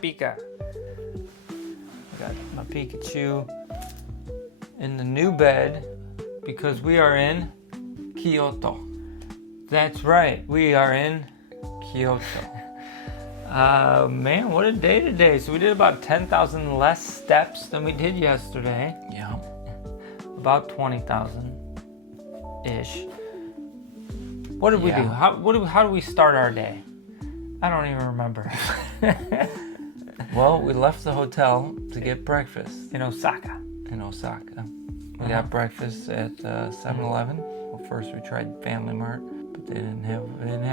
Pika. Got my Pikachu in the new bed because we are in Kyoto. That's right, we are in Kyoto. Man, what a day today. So we did about 10,000 less steps than we did yesterday. Yeah. About 20,000-ish. What did we do? How do we start our day? I don't even remember. Well, we left the hotel to get breakfast. In Osaka. We got breakfast at 7-Eleven. Well, first we tried Family Mart, but they didn't have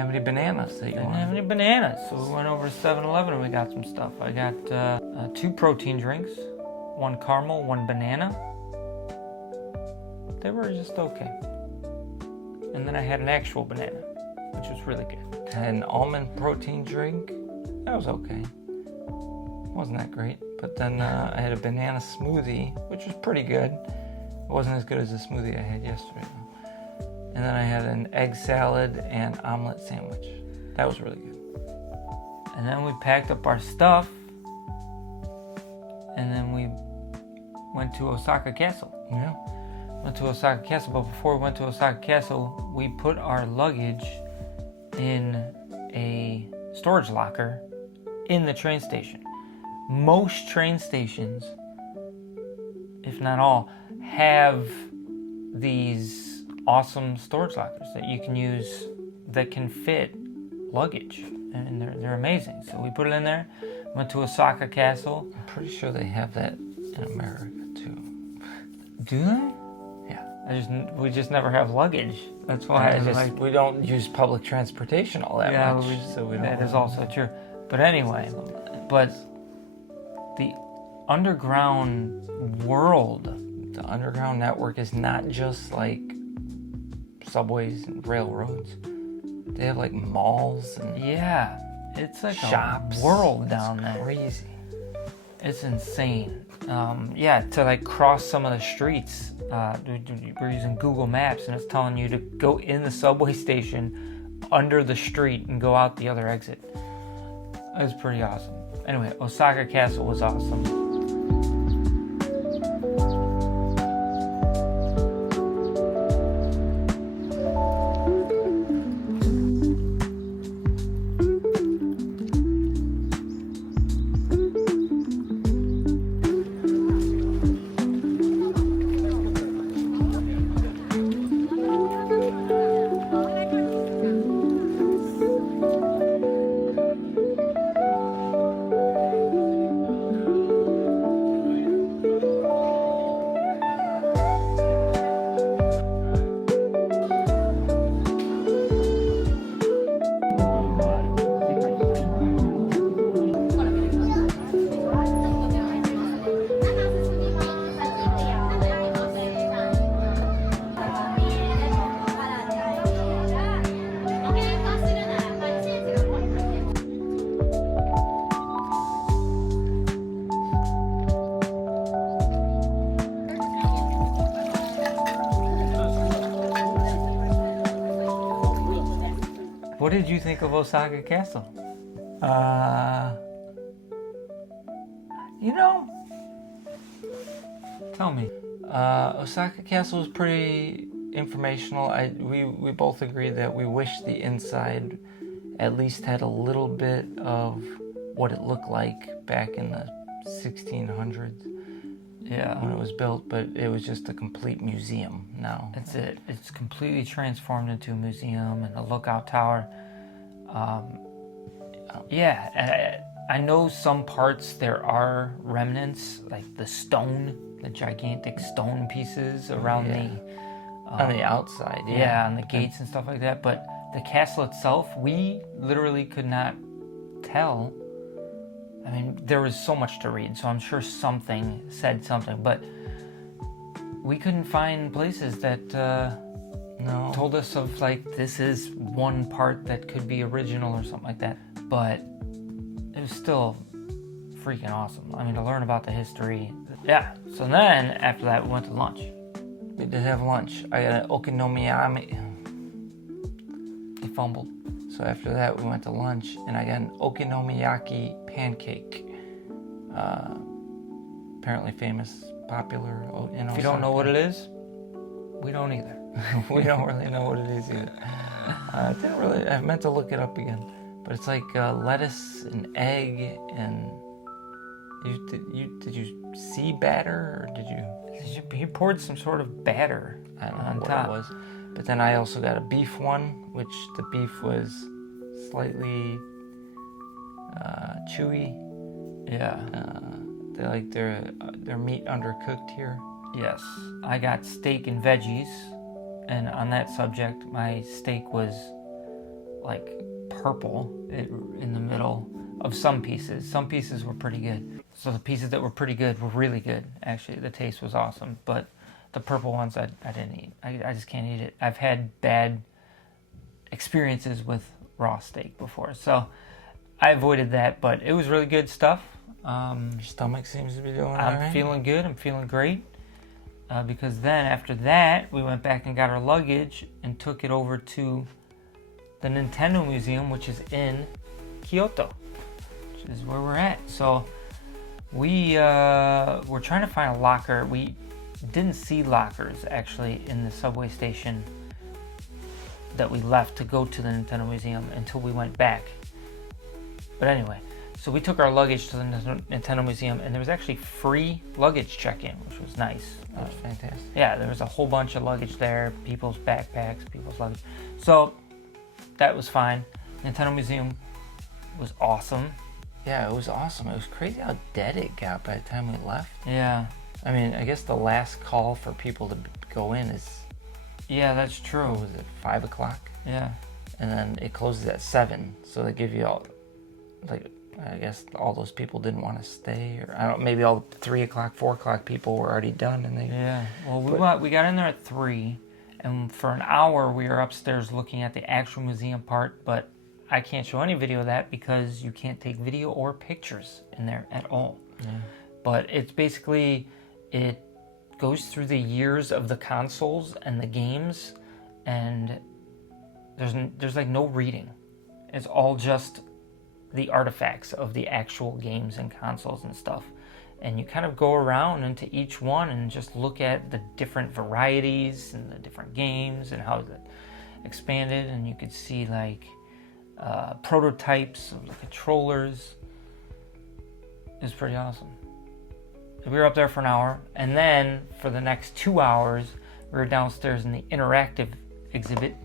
any bananas that you wanted. Didn't have any bananas, so we went over to 7-Eleven and we got some stuff. I got 2 protein drinks, 1 caramel, 1 banana. They were just okay. And then I had an actual banana, which was really good. An almond protein drink. That was okay. Wasn't that great. But then I had a banana smoothie, which was pretty good. It wasn't as good as the smoothie I had yesterday, though. And then I had an egg salad and omelet sandwich. That was really good. And then we packed up our stuff, and then we went to Osaka Castle. Yeah. Went to Osaka Castle, but before we went to Osaka Castle, we put our luggage in a storage locker in the train station. Most train stations, if not all, have these awesome storage lockers that you can use that can fit luggage, and they're amazing. So we put it in there, went to Osaka Castle. I'm pretty sure they have that in America too. Do they? Yeah. We just never have luggage. That's why we don't use public transportation all that much. That is also true. But anyway, the underground world. The underground network is not just like subways and railroads. They have like malls and it's like shops. A world down there. Crazy. It's insane. To like cross some of the streets, we're using Google Maps and it's telling you to go in the subway station under the street and go out the other exit. It was pretty awesome. Anyway, Osaka Castle was awesome. What did you think of Osaka Castle? Tell me. Osaka Castle was pretty informational. We both agreed that we wish the inside at least had a little bit of what it looked like back in the 1600s. Yeah. When it was built, but it was just a complete museum now. That's it. It's completely transformed into a museum and a lookout tower. I know some parts there are remnants, like the gigantic stone pieces around on the outside. On the gates and stuff like that. But the castle itself, we literally could not tell. I mean, there was so much to read, so I'm sure something said something, but we couldn't find places that told us of like, this is one part that could be original or something like that. But it was still freaking awesome. I mean, to learn about the history. Yeah, so then after that we went to lunch. We did have lunch. I got an okonomiyaki. He fumbled. So after that we went to lunch and I got an okonomiyaki pancake. apparently famous, popular in Osaka. If you don't know what it is, we don't either. We don't really know what it is either. I meant to look it up again, but it's like lettuce and egg and did you see batter or did you? He poured some sort of batter I don't know on what top. it was, but then I also got a beef one, which the beef was slightly chewy. Yeah. They like their meat undercooked here. Yes. I got steak and veggies, and on that subject, my steak was like purple in the middle of some pieces. Some pieces were pretty good. So the pieces that were pretty good were really good. Actually, the taste was awesome. But the purple ones I didn't eat. I just can't eat it. I've had bad experiences with raw steak before, so I avoided that. But it was really good stuff. Your stomach seems to be doing all I'm right. feeling good. I'm feeling great. Because then after that, we went back and got our luggage and took it over to the Nintendo Museum, which is in Kyoto, which is where we're at. So we were trying to find a locker. We didn't see lockers actually in the subway station that we left to go to the Nintendo Museum until we went back. But anyway, so we took our luggage to the Nintendo Museum, and there was actually free luggage check-in, which was nice. That's fantastic. Yeah, there was a whole bunch of luggage there, people's backpacks, people's luggage. So that was fine. Nintendo Museum was awesome. Yeah, it was awesome. It was crazy how dead it got by the time we left. Yeah. I mean, I guess the last call for people to go in is, Yeah, that's true. what was it, 5 o'clock? Yeah. And then it closes at 7. So they give you all, like, I guess all those people didn't want to stay. Or I don't know, maybe all 3 o'clock, 4 o'clock people were already done. And they. Yeah. Well, we got in there at 3, and for an hour we were upstairs looking at the actual museum part, but I can't show any video of that because you can't take video or pictures in there at all. Yeah. But it's basically, it goes through the years of the consoles and the games, and there's like no reading. It's all just the artifacts of the actual games and consoles and stuff. And you kind of go around into each one and just look at the different varieties and the different games and how it expanded, and you could see like prototypes of the controllers. It was pretty awesome. We were up there for an hour, and then for the next 2 hours we were downstairs in the interactive exhibit.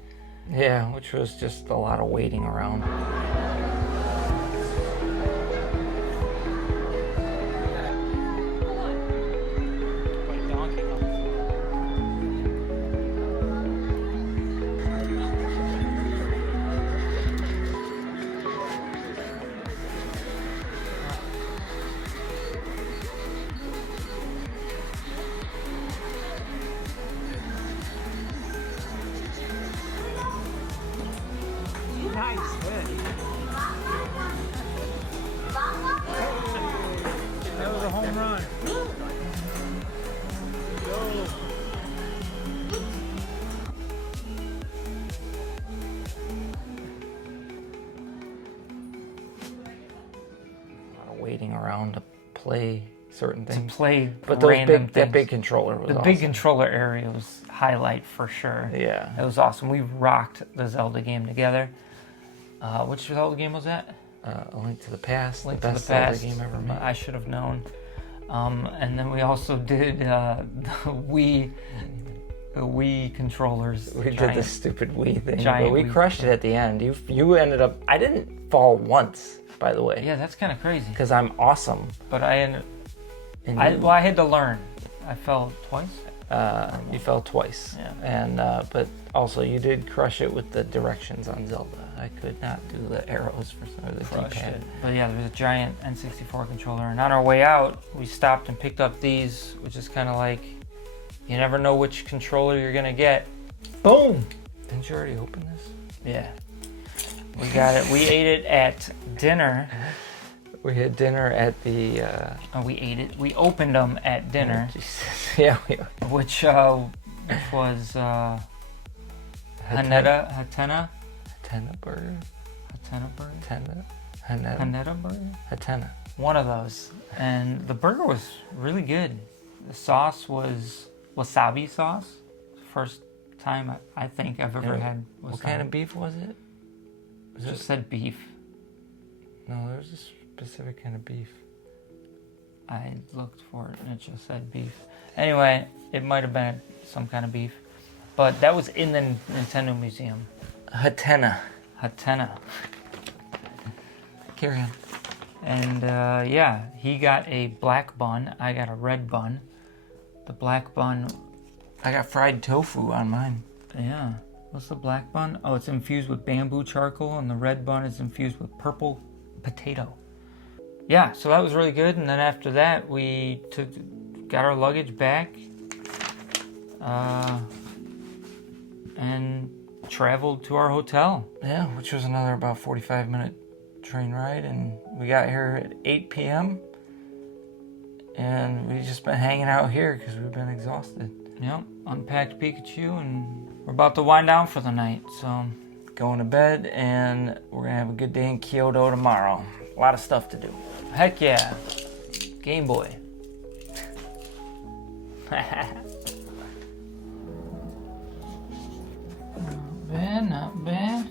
Yeah, which was just a lot of waiting around. Nice win. That was a home run. Go. A lot of waiting around to play certain To things. play But those random that things. big controller was The awesome. big controller area was highlight for sure. Yeah. It was awesome. We rocked the Zelda game together. Which Zelda game was that? A Link to the Past, Link the to best the Past. Zelda game ever made. I should have known. And then we also did the Wii controllers. We did giant- the stupid Wii thing, giant but we Wii crushed it at the end. You ended up. I didn't fall once, by the way, Yeah, that's kind of crazy. because I'm awesome. But I ended. And I had to learn. I fell twice. you fell twice, Yeah. and but also you did crush it with the directions on Zelda. I could not do the arrows for some of the Crushed D-pad. it. But yeah, there was a giant N64 controller, and on our way out, we stopped and picked up these, which is kind of like, you never know which controller you're gonna get. Boom! Didn't you already open this? Yeah, we got it. We ate it at dinner. We had dinner at the. We ate it. We opened them at dinner, Jesus. Yeah, we. which was Hatena burger. Hatena burger. Hatena. Hanetta burger. Hatena. One of those. And the burger was really good. The sauce was wasabi sauce. First time I think I've ever had wasabi. What kind of beef was it? It just said beef. No, there's a specific kind of beef. I looked for it and it just said beef. Anyway, it might have been some kind of beef. But that was in the Nintendo Museum. Hatena. Carry on. And yeah, he got a black bun. I got a red bun. The black bun. I got fried tofu on mine. Yeah. What's the black bun? Oh, it's infused with bamboo charcoal, and the red bun is infused with purple potato. Yeah, so that was really good. And then after that, we got our luggage back, and traveled to our hotel. Yeah, which was another about 45-minute train ride, and we got here at 8 p.m. and we've just been hanging out here because we've been exhausted. Yep, unpacked Pikachu, and we're about to wind down for the night, so going to bed, and we're gonna have a good day in Kyoto tomorrow. A lot of stuff to do. Heck yeah. Game Boy. Not bad. I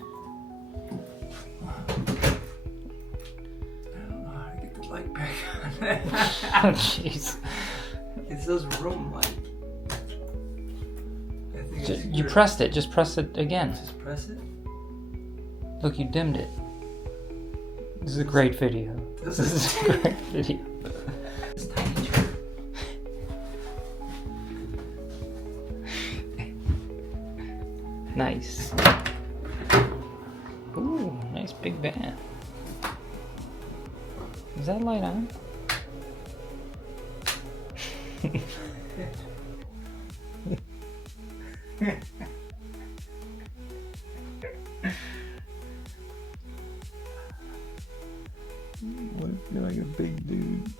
don't know how to get the light back on. Oh, jeez. It says room light. I think You pressed it. Just press it again. Just press it? Look, you dimmed it. This is a great video. This is a great video. It's tiny chair. Nice. Ooh, nice big bath. Is that light on? I feel like a big dude.